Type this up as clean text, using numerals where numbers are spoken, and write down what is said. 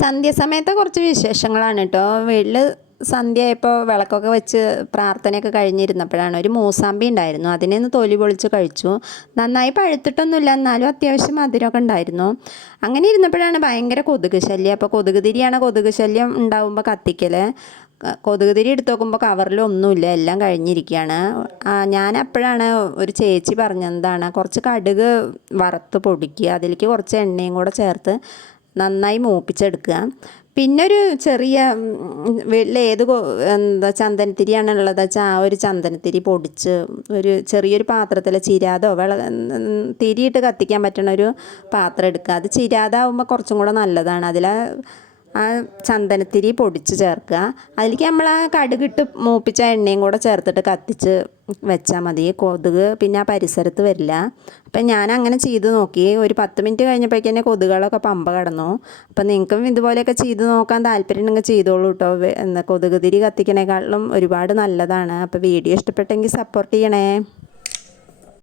സന്ധ്യാസമയത്തെ കുറച്ച് വിശേഷങ്ങളാണ് കേട്ടോ. വീട്ടിൽ സന്ധ്യയായപ്പോൾ വിളക്കൊക്കെ വെച്ച് പ്രാർത്ഥനയൊക്കെ കഴിഞ്ഞിരുന്നപ്പോഴാണ് ഒരു മൂസാമ്പി ഉണ്ടായിരുന്നു. അതിനെ തൊലി പൊളിച്ച് കഴിച്ചു. നന്നായി പഴുത്തിട്ടൊന്നുമില്ല, എന്നാലും അത്യാവശ്യം മധുരമൊക്കെ ഉണ്ടായിരുന്നു. അങ്ങനെ ഇരുന്നപ്പോഴാണ് ഭയങ്കര കൊതുക് ശല്യം. അപ്പോൾ കൊതുക് തിരിയാണ് കൊതുക് ശല്യം ഉണ്ടാവുമ്പോൾ കത്തിക്കൽ. കൊതുക് തിരി എടുത്ത് നോക്കുമ്പോൾ കവറിലൊന്നുമില്ല, എല്ലാം കഴിഞ്ഞിരിക്കുകയാണ്. ഞാൻ അപ്പോഴാണ് ഒരു ചേച്ചി പറഞ്ഞതാണ് കുറച്ച് കടുക് വറുത്ത് പൊടിക്കുക, അതിലേക്ക് കുറച്ച് എണ്ണയും കൂടെ ചേർത്ത് നന്നായി മൂപ്പിച്ചെടുക്കുക. പിന്നെ ഒരു ചെറിയ വീട്ടിൽ എന്താ ചന്ദനത്തിരിയാണുള്ളത് വെച്ചാൽ ആ ഒരു ചന്ദനത്തിരി പൊടിച്ച് ഒരു ചെറിയൊരു പാത്രത്തിൽ ചിരാതോ തിരിയിട്ട് കത്തിക്കാൻ പറ്റുന്ന ഒരു പാത്രം എടുക്കുക. അത് ചിരാതാവുമ്പോൾ കുറച്ചും കൂടെ നല്ലതാണ്. ആ ചന്ദനത്തിരി പൊടിച്ച് ചേർക്കുക. അതിലേക്ക് നമ്മൾ ആ കടുകിട്ട് മൂപ്പിച്ച എണ്ണയും കൂടെ ചേർത്തിട്ട് കത്തിച്ച് വെച്ചാൽ മതി. കൊതുക് പിന്നെ ആ പരിസരത്ത് വരില്ല. അപ്പം ഞാൻ അങ്ങനെ ചെയ്ത് നോക്കി. ഒരു 10 മിനിറ്റ് കഴിഞ്ഞപ്പോഴേക്കും തന്നെ കൊതുകുകളൊക്കെ പമ്പ കടന്നു. അപ്പം നിങ്ങൾക്കും ഇതുപോലെയൊക്കെ ചെയ്ത് നോക്കാൻ താല്പര്യം ഉണ്ടെങ്കിൽ ചെയ്തോളൂ കേട്ടോ. കൊതുക് തിരി കത്തിക്കണേക്കാളും ഒരുപാട് നല്ലതാണ്. അപ്പോൾ വീഡിയോ ഇഷ്ടപ്പെട്ടെങ്കിൽ സപ്പോർട്ട് ചെയ്യണേ.